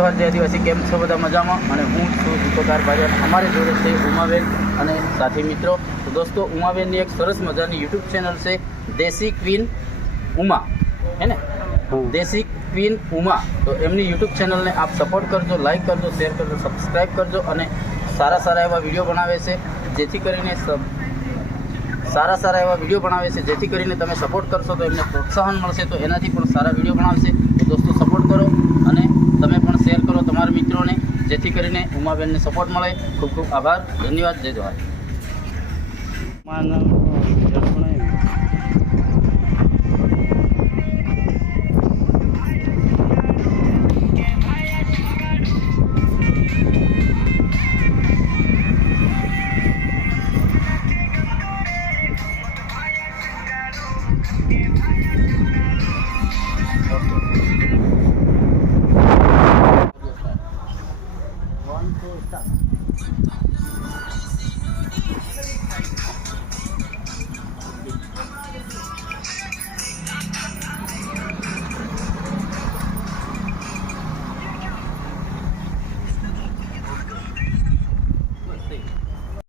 જોહાર જય આદિવાસી, કેમ છો બધા મજામાં? અને હું છું દીપકાર ભારિયા. અમારી જોડે છે ઉમાબેન અને સાથી મિત્રો. તો દોસ્તો, ઉમાબેનની એક સરસ મજાની યુટ્યુબ ચેનલ છે દેશી ક્વીન ઉમા, હે ને? દેશી ક્વીન ઉમા. તો એમની યુટ્યુબ ચેનલને આપ સપોર્ટ કરજો, લાઈક કરજો, શેર કરજો, સબસ્ક્રાઈબ કરજો. અને સારા એવા વિડીયો બનાવે છે જેથી કરીને સારા એવા વિડીયો બનાવે છે જેથી કરીને તમે સપોર્ટ કરશો તો એમને પ્રોત્સાહન મળશે, તો એનાથી પણ સારા વિડીયો બનાવશે. તો દોસ્તો, સપોર્ટ કરો અને તમે પણ શેર કરો તમારા મિત્રોને, જેથી કરીને ઉમાબેનને સપોર્ટ મળે. ખૂબ ખૂબ આભાર, ધન્યવાદ, જય જોહાર. One, two, start.